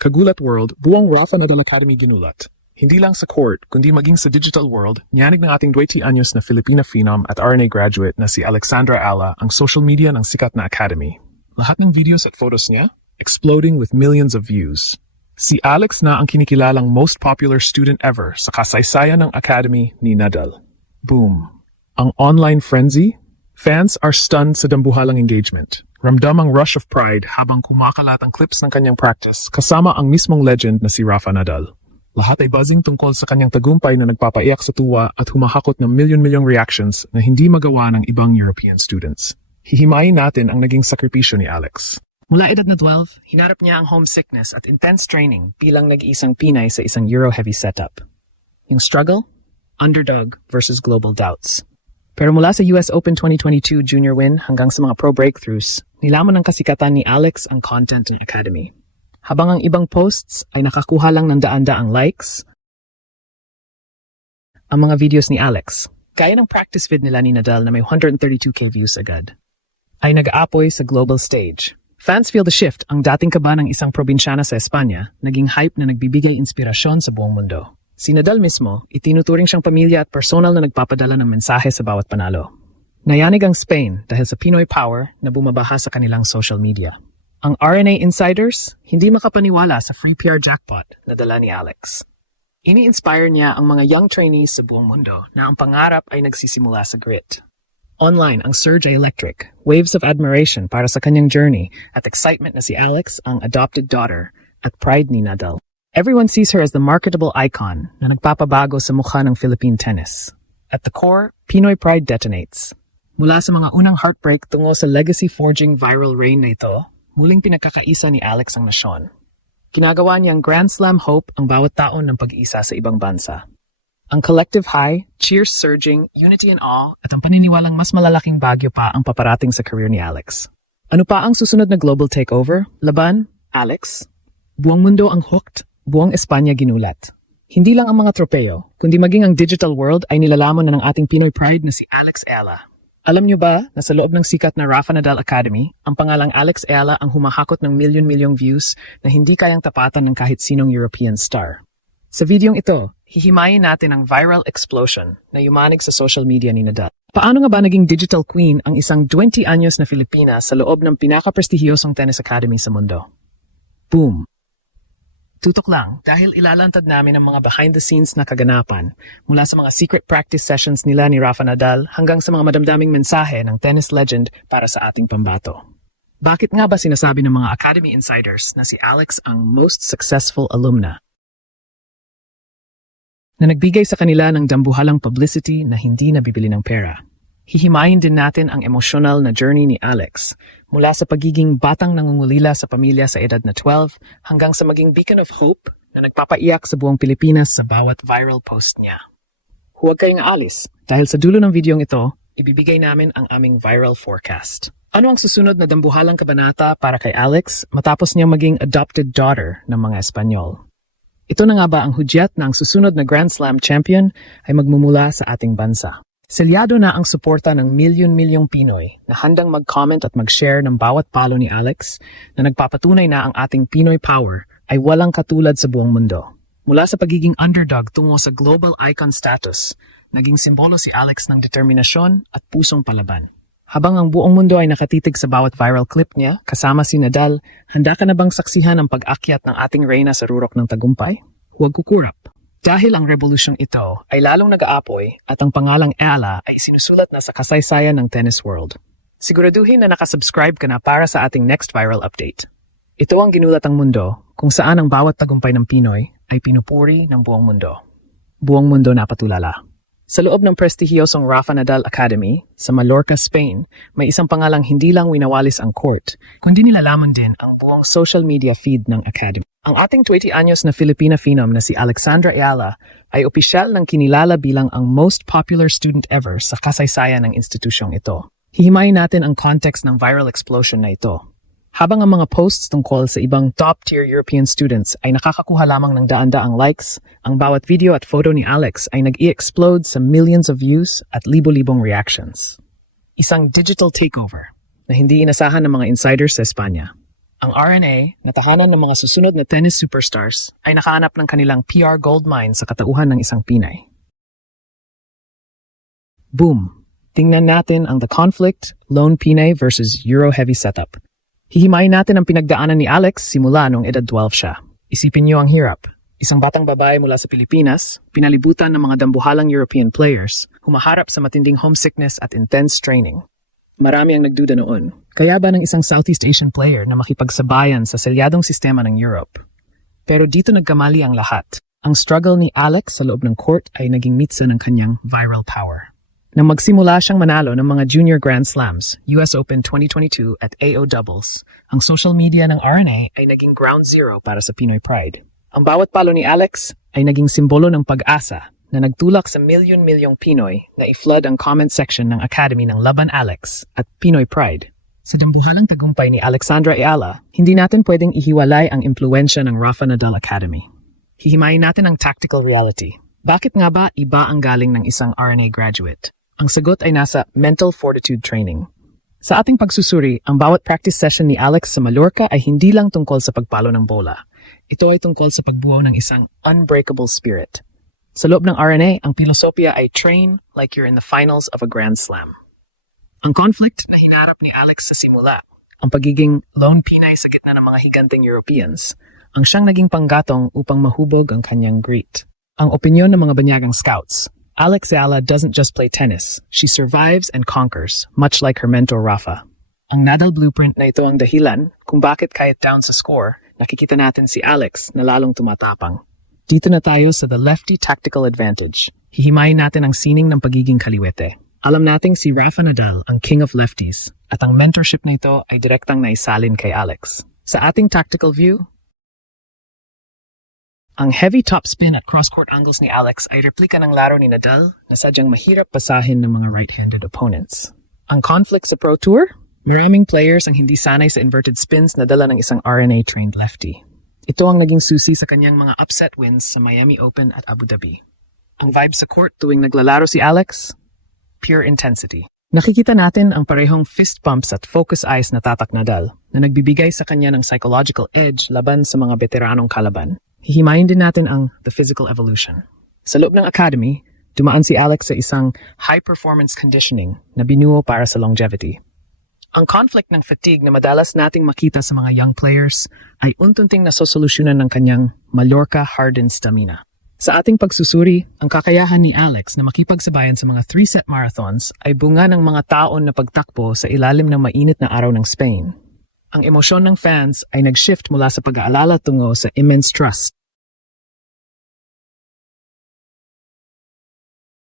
Kagulat World, buwang Rafa Nadal Academy ginulat. Hindi lang sa court, kundi maging sa digital world, niyanig ng ating 20 anyos na Filipina phenom at RNA graduate na si Alexandra Ala ang social media ng sikat na academy. Lahat ng videos at photos niya, exploding with millions of views. Si Alex na ang kinikilalang most popular student ever sa kasaysayan ng academy ni Nadal. Boom. Ang online frenzy? Fans are stunned sa dambuhalang engagement. Ramdam ang rush of pride habang kumakalat ang clips ng kanyang practice kasama ang mismong legend na si Rafa Nadal. Lahat ay buzzing tungkol sa kanyang tagumpay na nagpapaiyak sa tuwa at humahakot ng milyon-milyong reactions na hindi magawa ng ibang European students. Hihimayin natin ang naging sakripisyo ni Alex. Mula edad na 12, hinarap niya ang homesickness at intense training bilang nag-iisang Pinay sa isang Euro-heavy setup. Yung struggle? Underdog versus global doubts. Pero mula sa US Open 2022 junior win hanggang sa mga pro breakthroughs, nilamon ng kasikatan ni Alex ang content ng Academy. Habang ang ibang posts ay nakakuha lang ng daan-daang likes, ang mga videos ni Alex, gaya ng practice vid nila ni Nadal na may 132k views agad, ay nag-aapoy sa global stage. Fans feel the shift, ang dating kaba ng isang probinsyana sa Espanya, naging hype na nagbibigay inspirasyon sa buong mundo. Si Nadal mismo, itinuturing siyang pamilya at personal na nagpapadala ng mensahe sa bawat panalo. Nayanig ang Spain dahil sa Pinoy power na bumabaha sa kanilang social media. Ang RNA insiders, hindi makapaniwala sa free PR jackpot na dala ni Alex. Ini-inspire niya ang mga young trainees sa buong mundo na ang pangarap ay nagsisimula sa grit. Online, ang surge ay electric, waves of admiration para sa kanyang journey at excitement na si Alex ang adopted daughter at pride ni Nadal. Everyone sees her as the marketable icon na nagpapabago sa mukha ng Philippine tennis. At the core, Pinoy pride detonates. Mula sa mga unang heartbreak tungo sa legacy-forging viral reign na ito, muling pinagkakaisa ni Alex ang nasyon. Ginagawa niyang Grand Slam hope ang bawat taon ng pag-iisa sa ibang bansa. Ang collective high, cheers surging, unity and awe, at ang paniniwalang mas malalaking bagyo pa ang paparating sa career ni Alex. Ano pa ang susunod na global takeover? Laban? Alex? Buong mundo ang hooked? Buong Espanya ginulat. Hindi lang ang mga tropeo, kundi maging ang digital world ay nilalamon na ng ating Pinoy pride na si Alex Ala. Alam niyo ba na sa loob ng sikat na Rafa Nadal Academy, ang pangalang Alex Ala ang humahakot ng milyon-milyong views na hindi kayang tapatan ng kahit sinong European star. Sa videong ito, hihimayin natin ang viral explosion na yumanig sa social media ni Nadal. Paano nga ba naging digital queen ang isang 20 anyos na Filipina sa loob ng pinaka-prestihiyosong tennis academy sa mundo? Boom! Tutok lang dahil ilalantad namin ang mga behind-the-scenes na kaganapan mula sa mga secret practice sessions nila ni Rafa Nadal hanggang sa mga madamdaming mensahe ng tennis legend para sa ating pambato. Bakit nga ba sinasabi ng mga Academy insiders na si Alex ang most successful alumna? Na nagbigay sa kanila ng dambuhalang publicity na hindi nabibili ng pera. Hihimayin din natin ang emosyonal na journey ni Alex mula sa pagiging batang nangungulila sa pamilya sa edad na 12 hanggang sa maging beacon of hope na nagpapaiyak sa buong Pilipinas sa bawat viral post niya. Huwag kayong aalis dahil sa dulo ng videong ito, ibibigay namin ang aming viral forecast. Ano ang susunod na dambuhalang kabanata para kay Alex matapos niya maging adopted daughter ng mga Espanyol? Ito na nga ba ang hudyat na ang susunod na Grand Slam champion ay magmumula sa ating bansa? Selyado na ang suporta ng milyon-milyong Pinoy na handang mag-comment at mag-share ng bawat palo ni Alex na nagpapatunay na ang ating Pinoy power ay walang katulad sa buong mundo. Mula sa pagiging underdog tungo sa global icon status, naging simbolo si Alex ng determinasyon at pusong palaban. Habang ang buong mundo ay nakatitig sa bawat viral clip niya, kasama si Nadal, handa ka na bang saksihan ang pag-akyat ng ating reyna sa rurok ng tagumpay? Huwag kukurap. Dahil ang revolusyong ito ay lalong nag-aapoy at ang pangalang Ala ay sinusulat na sa kasaysayan ng tennis world. Siguraduhin na nakasubscribe ka na para sa ating next viral update. Ito ang ginulat ang mundo kung saan ang bawat tagumpay ng Pinoy ay pinupuri ng buong mundo. Buong mundo na patulala. Sa loob ng prestihiyosong Rafa Nadal Academy sa Mallorca, Spain, may isang pangalang hindi lang winawalis ang court, kundi nilalaman din ang buong social media feed ng Academy. Ang ating 20 anyos na Filipina phenom na si Alexandra Ayala ay opisyal ng kinilala bilang ang most popular student ever sa kasaysayan ng institusyong ito. Hihimayin natin ang context ng viral explosion na ito. Habang ang mga posts tungkol sa ibang top-tier European students ay nakakakuha lamang ng daan-daang likes, ang bawat video at photo ni Alex ay nag-i-explode sa millions of views at libo-libong reactions. Isang digital takeover na hindi inasahan ng mga insiders sa Espanya. Ang RNA, na tahanan ng mga susunod na tennis superstars, ay nakahanap ng kanilang PR gold mine sa katauhan ng isang Pinay. Boom! Tingnan natin ang The Conflict, Lone Pinay versus Euro Heavy Setup. Hihimayin natin ang pinagdaanan ni Alex simula nung edad 12 siya. Isipin niyo ang hirap. Isang batang babae mula sa Pilipinas, pinalibutan ng mga dambuhalang European players, humaharap sa matinding homesickness at intense training. Marami ang nagduda noon. Kaya ba ng isang Southeast Asian player na makipagsabayan sa selyadong sistema ng Europe? Pero dito nagkamali ang lahat. Ang struggle ni Alex sa loob ng court ay naging mitsa ng kanyang viral power. Nang magsimula siyang manalo ng mga Junior Grand Slams, US Open 2022 at AO Doubles, ang social media ng RNA ay naging ground zero para sa Pinoy Pride. Ang bawat palo ni Alex ay naging simbolo ng pag-asa na nagtulak sa milyon-milyong Pinoy na i-flood ang comment section ng Academy ng Laban Alex at Pinoy Pride. Sa dambuhalang tagumpay ni Alexandra Ayala, hindi natin pwedeng ihiwalay ang impluensya ng Rafa Nadal Academy. Hihimayin natin ang tactical reality. Bakit nga ba iba ang galing ng isang RNA graduate? Ang sagot ay nasa mental fortitude training. Sa ating pagsusuri, ang bawat practice session ni Alex sa Mallorca ay hindi lang tungkol sa pagpalo ng bola. Ito ay tungkol sa pagbuo ng isang unbreakable spirit. Sa loob ng RNA, ang filosofya ay train like you're in the finals of a Grand Slam. Ang conflict na hinarap ni Alex sa simula, ang pagiging lone Pinay sa gitna ng mga higanteng Europeans, ang siyang naging panggatong upang mahubog ang kanyang grit. Ang opinyon ng mga banyagang scouts, Alex Ayala doesn't just play tennis, she survives and conquers, much like her mentor Rafa. Ang Nadal blueprint na ito ang dahilan kung bakit kahit down sa score, nakikita natin si Alex na lalong tumatapang. Dito na tayo sa the lefty tactical advantage. Hihimayin natin ang sining ng pagiging kaliwete. Alam nating si Rafa Nadal ang king of lefties at ang mentorship na ito ay direktang naisalin kay Alex. Sa ating tactical view, ang heavy topspin at cross-court angles ni Alex ay replika ng laro ni Nadal na sadyang mahirap basahin ng mga right-handed opponents. Ang conflict sa Pro Tour? Maraming players ang hindi sanay sa inverted spins na dala ng isang RNA-trained lefty. Ito ang naging susi sa kanyang mga upset wins sa Miami Open at Abu Dhabi. Ang vibe sa court tuwing naglalaro si Alex? Pure intensity. Nakikita natin ang parehong fist pumps at focus eyes na tatak Nadal na nagbibigay sa kanya ng psychological edge laban sa mga veteranong kalaban. Hihimayin din natin ang the physical evolution. Sa loob ng academy, dumaan si Alex sa isang high-performance conditioning na binuo para sa longevity. Ang conflict ng fatigue na madalas nating makita sa mga young players ay untunting nasosolusyonan ng kanyang Mallorca-hardened stamina. Sa ating pagsusuri, ang kakayahan ni Alex na makipagsabayan sa mga 3-set marathons ay bunga ng mga taon na pagtakbo sa ilalim ng mainit na araw ng Spain. Ang emosyon ng fans ay nag-shift mula sa pag-aalala tungo sa immense trust